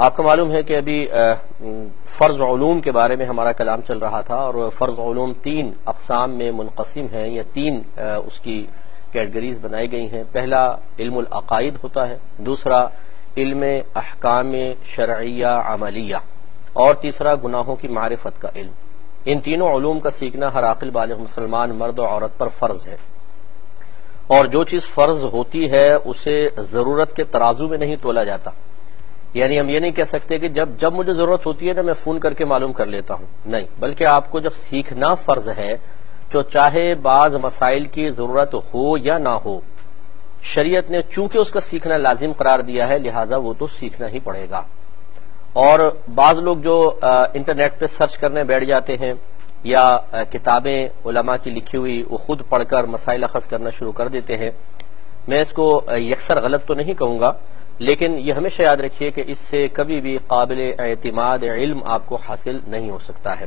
آپ کو معلوم ہے کہ ابھی فرض علوم کے بارے میں ہمارا کلام چل رہا تھا، اور فرض علوم 3 اقسام میں منقسم ہیں، یا 3 اس کی کیٹیگریز بنائی گئی ہیں۔ پہلا علم العقائد ہوتا ہے، دوسرا علم احکام شرعیہ عملیہ، اور تیسرا گناہوں کی معرفت کا علم۔ ان تینوں علوم کا سیکھنا ہر عاقل بالغ مسلمان مرد و عورت پر فرض ہے، اور جو چیز فرض ہوتی ہے اسے ضرورت کے ترازو میں نہیں تولا جاتا۔ یعنی ہم یہ نہیں کہہ سکتے کہ جب مجھے ضرورت ہوتی ہے نا میں فون کر کے معلوم کر لیتا ہوں، نہیں، بلکہ آپ کو جب سیکھنا فرض ہے تو چاہے بعض مسائل کی ضرورت ہو یا نہ ہو، شریعت نے چونکہ اس کا سیکھنا لازم قرار دیا ہے لہٰذا وہ تو سیکھنا ہی پڑے گا۔ اور بعض لوگ جو انٹرنیٹ پہ سرچ کرنے بیٹھ جاتے ہیں یا کتابیں علماء کی لکھی ہوئی وہ خود پڑھ کر مسائل اخذ کرنا شروع کر دیتے ہیں، میں اس کو یکسر غلط تو نہیں کہوں گا، لیکن یہ ہمیشہ یاد رکھیے کہ اس سے کبھی بھی قابل اعتماد علم آپ کو حاصل نہیں ہو سکتا ہے۔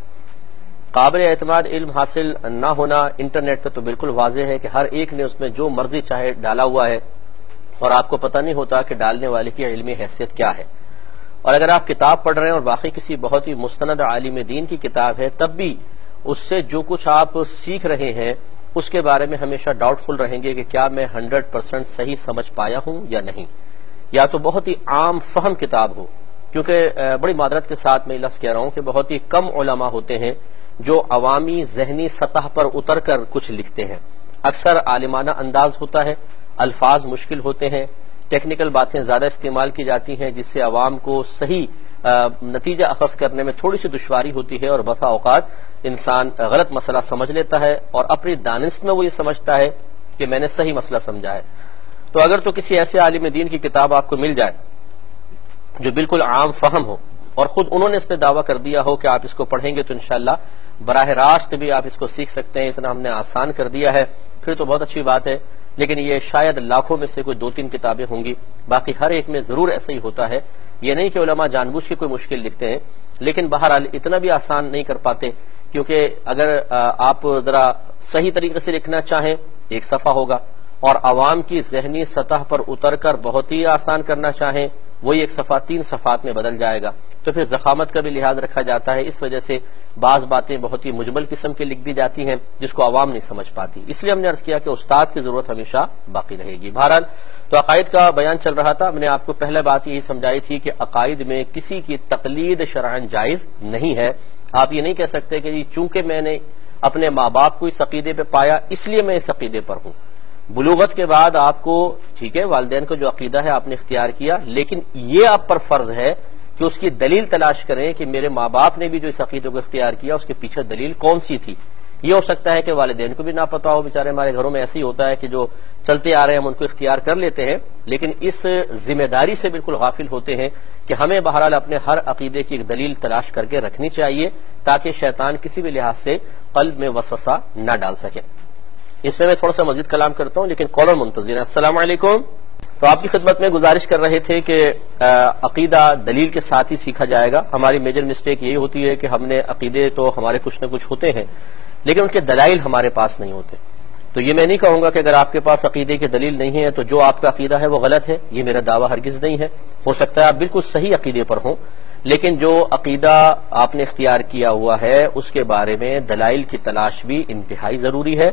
قابل اعتماد علم حاصل نہ ہونا انٹرنیٹ پہ تو بالکل واضح ہے کہ ہر ایک نے اس میں جو مرضی چاہے ڈالا ہوا ہے، اور آپ کو پتہ نہیں ہوتا کہ ڈالنے والے کی علمی حیثیت کیا ہے۔ اور اگر آپ کتاب پڑھ رہے ہیں اور باقی کسی بہت ہی مستند عالم دین کی کتاب ہے، تب بھی اس سے جو کچھ آپ سیکھ رہے ہیں اس کے بارے میں ہمیشہ ڈاؤٹ فل رہیں گے کہ کیا میں 100% صحیح سمجھ پایا ہوں یا نہیں، یا تو بہت ہی عام فہم کتاب ہو، کیونکہ بڑی معذرت کے ساتھ میں لفظ کہہ رہا ہوں کہ بہت ہی کم علماء ہوتے ہیں جو عوامی ذہنی سطح پر اتر کر کچھ لکھتے ہیں۔ اکثر عالمانہ انداز ہوتا ہے، الفاظ مشکل ہوتے ہیں، ٹیکنیکل باتیں زیادہ استعمال کی جاتی ہیں جس سے عوام کو صحیح نتیجہ اخذ کرنے میں تھوڑی سی دشواری ہوتی ہے، اور بسا اوقات انسان غلط مسئلہ سمجھ لیتا ہے اور اپنی دانست میں وہ یہ سمجھتا ہے کہ میں نے صحیح مسئلہ سمجھا ہے۔ تو اگر تو کسی ایسے عالم دین کی کتاب آپ کو مل جائے جو بالکل عام فہم ہو، اور خود انہوں نے اس پہ دعویٰ کر دیا ہو کہ آپ اس کو پڑھیں گے تو انشاءاللہ براہ راست بھی آپ اس کو سیکھ سکتے ہیں، اتنا ہم نے آسان کر دیا ہے، پھر تو بہت اچھی بات ہے۔ لیکن یہ شاید لاکھوں میں سے کوئی 2-3 کتابیں ہوں گی، باقی ہر ایک میں ضرور ایسا ہی ہوتا ہے۔ یہ نہیں کہ علماء جان بوجھ کے کوئی مشکل لکھتے ہیں، لیکن بہرحال اتنا بھی آسان نہیں کر پاتے، کیونکہ اگر آپ ذرا صحیح طریقے سے لکھنا چاہیں 1 صفحہ ہوگا، اور عوام کی ذہنی سطح پر اتر کر بہت ہی آسان کرنا چاہیں وہی 1 صفحہ 3 صفحات میں بدل جائے گا۔ تو پھر ضخامت کا بھی لحاظ رکھا جاتا ہے، اس وجہ سے بعض باتیں بہت ہی مجمل قسم کی لکھ دی جاتی ہیں جس کو عوام نہیں سمجھ پاتی۔ اس لیے ہم نے عرض کیا کہ استاد کی ضرورت ہمیشہ باقی رہے گی۔ بہرحال تو عقائد کا بیان چل رہا تھا، میں نے آپ کو پہلے بات یہی سمجھائی تھی کہ عقائد میں کسی کی تقلید شرعاً جائز نہیں ہے۔ آپ یہ نہیں کہہ سکتے کہ جی چونکہ میں نے اپنے ماں باپ کو اس عقیدے پہ پایا اس لیے میں اس عقیدے پر ہوں۔ بلوغت کے بعد آپ کو ٹھیک ہے والدین کا جو عقیدہ ہے آپ نے اختیار کیا، لیکن یہ آپ پر فرض ہے کہ اس کی دلیل تلاش کریں کہ میرے ماں باپ نے بھی جو اس عقیدے کو اختیار کیا اس کے پیچھے دلیل کون سی تھی۔ یہ ہو سکتا ہے کہ والدین کو بھی نہ پتا ہو، بیچارے ہمارے گھروں میں ایسے ہی ہوتا ہے کہ جو چلتے آ رہے ہیں ہم ان کو اختیار کر لیتے ہیں، لیکن اس ذمہ داری سے بالکل غافل ہوتے ہیں کہ ہمیں بہرحال اپنے ہر عقیدے کی ایک دلیل تلاش کر کے رکھنی چاہیے تاکہ شیطان کسی بھی لحاظ سے قلب میں وسوسہ نہ ڈال سکے۔ اس میں تھوڑا سا مزید کلام کرتا ہوں لیکن کالر منتظر ہے۔ السلام علیکم۔ تو آپ کی خدمت میں گزارش کر رہے تھے کہ عقیدہ دلیل کے ساتھ ہی سیکھا جائے گا۔ ہماری میجر مسٹیک یہی ہوتی ہے کہ ہم نے عقیدے تو ہمارے کچھ نہ کچھ ہوتے ہیں لیکن ان کے دلائل ہمارے پاس نہیں ہوتے۔ تو یہ میں نہیں کہوں گا کہ اگر آپ کے پاس عقیدے کی دلیل نہیں ہے تو جو آپ کا عقیدہ ہے وہ غلط ہے، یہ میرا دعویٰ ہرگز نہیں ہے۔ ہو سکتا ہے آپ بالکل صحیح عقیدے پر ہوں، لیکن جو عقیدہ آپ نے اختیار کیا ہوا ہے اس کے بارے میں دلائل کی تلاش بھی انتہائی ضروری ہے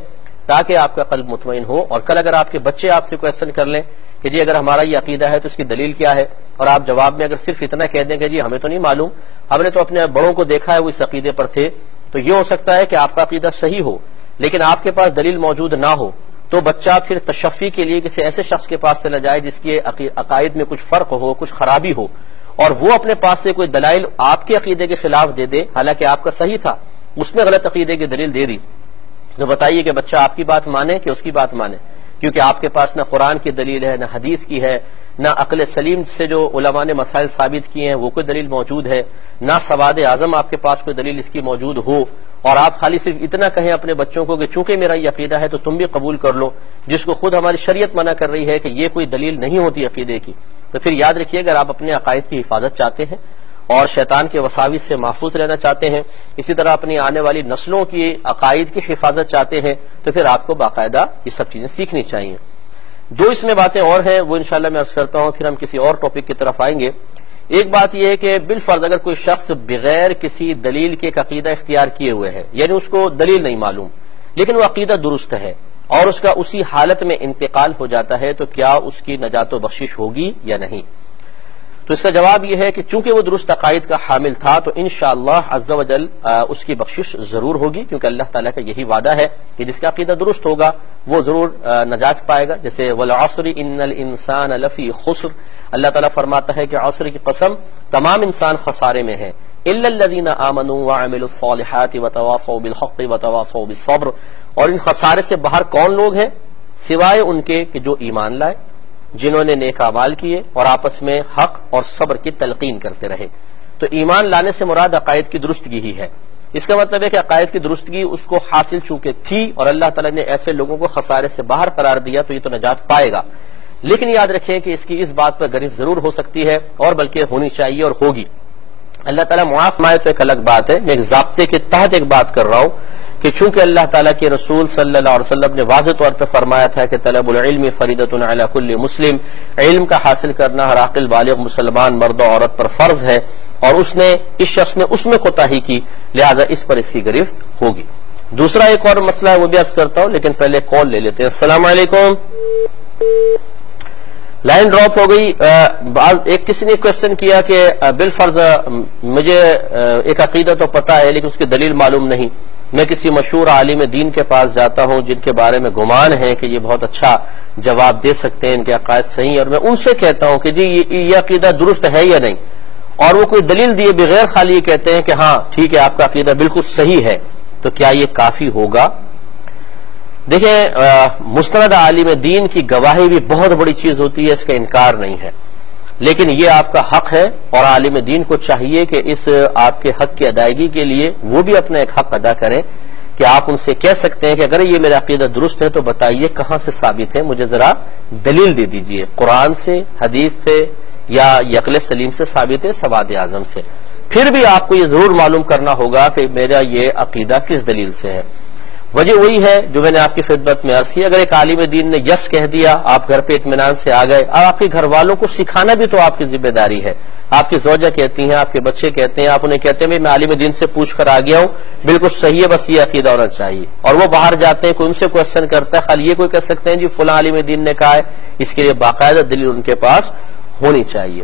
تاکہ آپ کا قلب مطمئن ہو۔ اور کل اگر آپ کے بچے آپ سے کویسچن کر لیں کہ جی اگر ہمارا یہ عقیدہ ہے تو اس کی دلیل کیا ہے، اور آپ جواب میں اگر صرف اتنا کہہ دیں کہ جی ہمیں تو نہیں معلوم، ہم نے تو اپنے بڑوں کو دیکھا ہے وہ اس عقیدے پر تھے، تو یہ ہو سکتا ہے کہ آپ کا عقیدہ صحیح ہو لیکن آپ کے پاس دلیل موجود نہ ہو، تو بچہ پھر تشفی کے لیے کسی ایسے شخص کے پاس چلا جائے جس کے عقائد میں کچھ فرق ہو، کچھ خرابی ہو، اور وہ اپنے پاس سے کوئی دلائل آپ کے عقیدے کے خلاف دے دے، حالانکہ آپ کا صحیح تھا، اس نے غلط عقیدے کی دلیل دے دی، تو بتائیے کہ بچہ آپ کی بات مانے کہ اس کی بات مانے؟ کیونکہ آپ کے پاس نہ قرآن کی دلیل ہے، نہ حدیث کی ہے، نہ عقل سلیم سے جو علماء نے مسائل ثابت کیے ہیں وہ کوئی دلیل موجود ہے، نہ سواد اعظم آپ کے پاس کوئی دلیل اس کی موجود ہو، اور آپ خالی صرف اتنا کہیں اپنے بچوں کو کہ چونکہ میرا یہ عقیدہ ہے تو تم بھی قبول کر لو، جس کو خود ہماری شریعت منع کر رہی ہے کہ یہ کوئی دلیل نہیں ہوتی عقیدے کی۔ تو پھر یاد رکھیے اگر آپ اپنے عقائد کی حفاظت چاہتے ہیں اور شیطان کے وساوس سے محفوظ رہنا چاہتے ہیں، اسی طرح اپنی آنے والی نسلوں کی عقائد کی حفاظت چاہتے ہیں، تو پھر آپ کو باقاعدہ یہ سب چیزیں سیکھنی چاہیے۔ 2 اس میں باتیں اور ہیں وہ انشاءاللہ میں عرض کرتا ہوں، پھر ہم کسی اور ٹاپک کی طرف آئیں گے ایک بات یہ ہے کہ بالفرض اگر کوئی شخص بغیر کسی دلیل کے ایک عقیدہ اختیار کیے ہوئے ہے، یعنی اس کو دلیل نہیں معلوم لیکن وہ عقیدہ درست ہے اور اس کا اسی حالت میں انتقال ہو جاتا ہے، تو کیا اس کی نجات و بخشش ہوگی یا نہیں؟ تو اس کا جواب یہ ہے کہ چونکہ وہ درست عقائد کا حامل تھا تو انشاءاللہ عز و جل اس کی بخشش ضرور ہوگی، کیونکہ اللہ تعالیٰ کا یہی وعدہ ہے کہ جس کا عقیدہ درست ہوگا وہ ضرور نجات پائے گا۔ جیسے والعصر ان الانسان لفی خسر، اللہ تعالیٰ فرماتا ہے کہ عصر کی قسم تمام انسان خسارے میں ہیں، الا الذین آمنوا وعملوا الصالحات وتواصوا بالحق وتواصوا بالصبر، اور ان خسارے سے باہر کون لوگ ہیں؟ سوائے ان کے کہ جو ایمان لائے، جنہوں نے نیک اعمال کیے اور آپس میں حق اور صبر کی تلقین کرتے رہے۔ تو ایمان لانے سے مراد عقائد کی درستگی ہی ہے۔ اس کا مطلب ہے کہ عقائد کی درستگی اس کو حاصل چونکہ تھی اور اللہ تعالیٰ نے ایسے لوگوں کو خسارے سے باہر قرار دیا تو یہ تو نجات پائے گا، لیکن یاد رکھیں کہ اس کی اس بات پر گرفت ضرور ہو سکتی ہے اور بلکہ ہونی چاہیے اور ہوگی۔ اللہ تعالیٰ معاف فرمائے تو ایک الگ بات ہے، میں ایک ضابطے کے تحت ایک بات کر رہا ہوں کہ چونکہ اللہ تعالیٰ کے رسول صلی اللہ علیہ وسلم نے واضح طور پہ فرمایا تھا کہ طلب العلم فریضۃ علی کل مسلم، علم کا حاصل کرنا ہر عاقل بالغ مسلمان مرد و عورت پر فرض ہے، اور اس شخص نے اس میں کوتاہی کی، لہذا اس پر اس کی گرفت ہوگی۔ دوسرا ایک اور مسئلہ ہے وہ بھی عرض کرتا ہوں، لیکن پہلے کال لے لیتے ہیں۔ السلام علیکم، لائن ڈراپ ہو گئی۔ ایک کسی نے کوشچن کیا کہ بالفرض مجھے ایک عقیدہ تو پتہ ہے لیکن اس کی دلیل معلوم نہیں، میں کسی مشہور عالم دین کے پاس جاتا ہوں جن کے بارے میں گمان ہے کہ یہ بہت اچھا جواب دے سکتے ہیں، ان کے عقائد صحیح ہیں، اور میں ان سے کہتا ہوں کہ جی یہ عقیدہ درست ہے یا نہیں، اور وہ کوئی دلیل دیے بغیر خالی یہ کہتے ہیں کہ ہاں ٹھیک ہے آپ کا عقیدہ بالکل صحیح ہے، تو کیا یہ کافی ہوگا؟ دیکھیں، مستند عالم دین کی گواہی بھی بہت بڑی چیز ہوتی ہے، اس کا انکار نہیں ہے، لیکن یہ آپ کا حق ہے اور عالم دین کو چاہیے کہ اس آپ کے حق کی ادائیگی کے لیے وہ بھی اپنا ایک حق ادا کریں کہ آپ ان سے کہہ سکتے ہیں کہ اگر یہ میرا عقیدہ درست ہے تو بتائیے کہاں سے ثابت ہے، مجھے ذرا دلیل دے دیجئے، قرآن سے، حدیث سے، یا عقل سلیم سے ثابت ہے، سواد اعظم سے۔ پھر بھی آپ کو یہ ضرور معلوم کرنا ہوگا کہ میرا یہ عقیدہ کس دلیل سے ہے۔ وجہ وہی ہے جو میں نے آپ کی خدمت میں عرض کی، اگر ایک عالم دین نے یس کہہ دیا، آپ گھر پہ اطمینان سے آ گئے، اور آپ کے گھر والوں کو سکھانا بھی تو آپ کی ذمہ داری ہے۔ آپ کی زوجہ کہتی ہیں، آپ کے بچے کہتے ہیں، آپ انہیں کہتے ہیں میں عالم دین سے پوچھ کر آ گیا ہوں، بالکل صحیح ہے، بس یہ عقیدہ ہونا چاہیے، اور وہ باہر جاتے ہیں، کوئی ان سے کوشچن کرتا ہے، خالی یہ کوئی کہہ سکتے ہیں جی فلاں عالم دین نے کہا ہے، اس کے لیے باقاعدہ دلیل ان کے پاس ہونی چاہیے۔